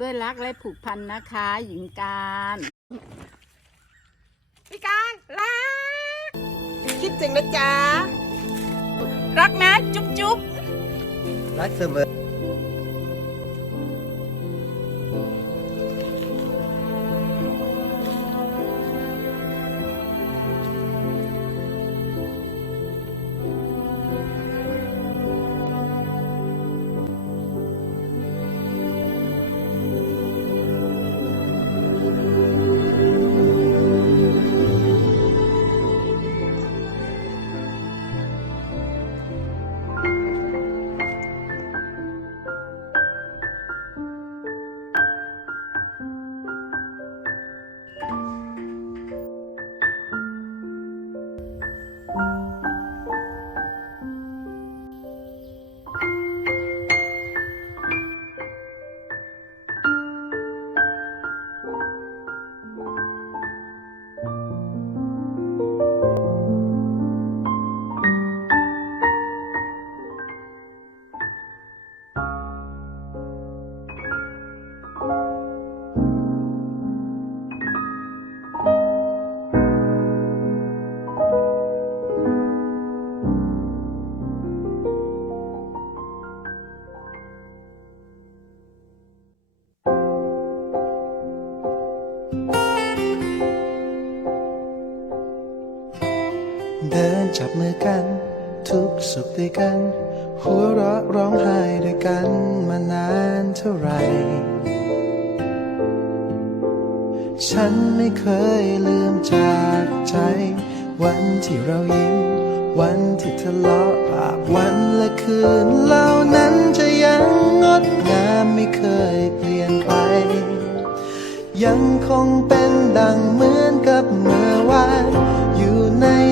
ด้วยรักและผูกพันนะคะ หญิงการพี่การรัก คิดถึงนะจ๊ะ รักนะ จุ๊บจุ๊บรักเสมอ จับมือกัน ทุกสุขด้วยกัน หัวเราะร้องไห้ด้วยกันมานานเท่าไหร่ ฉันไม่เคยลืมจากใจ วันที่เรายิ้ม วันที่ทะเลาะภาพวันและคืนเหล่านั้นจะยังงดงามไม่เคยเปลี่ยนไป ยังคงเป็นดังเหมือนกับเมื่อวาน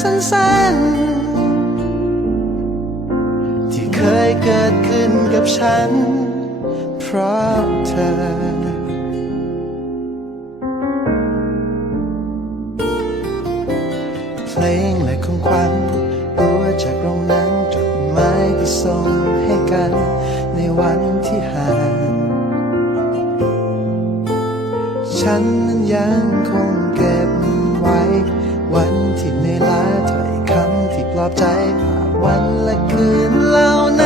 สั้นๆ ที่เคยเกิดขึ้นกับฉัน เพราะเธอเพลงและของขวัญตัวจากโรงหนังจดหมายที่ส่งให้กัน ในวันที่ห่าง ฉันนั้นยังคง ที่เหนื่อยล้าถ้อยคำที่ปลอบใจผ่านวันและคืนเหล่านั้น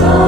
ร้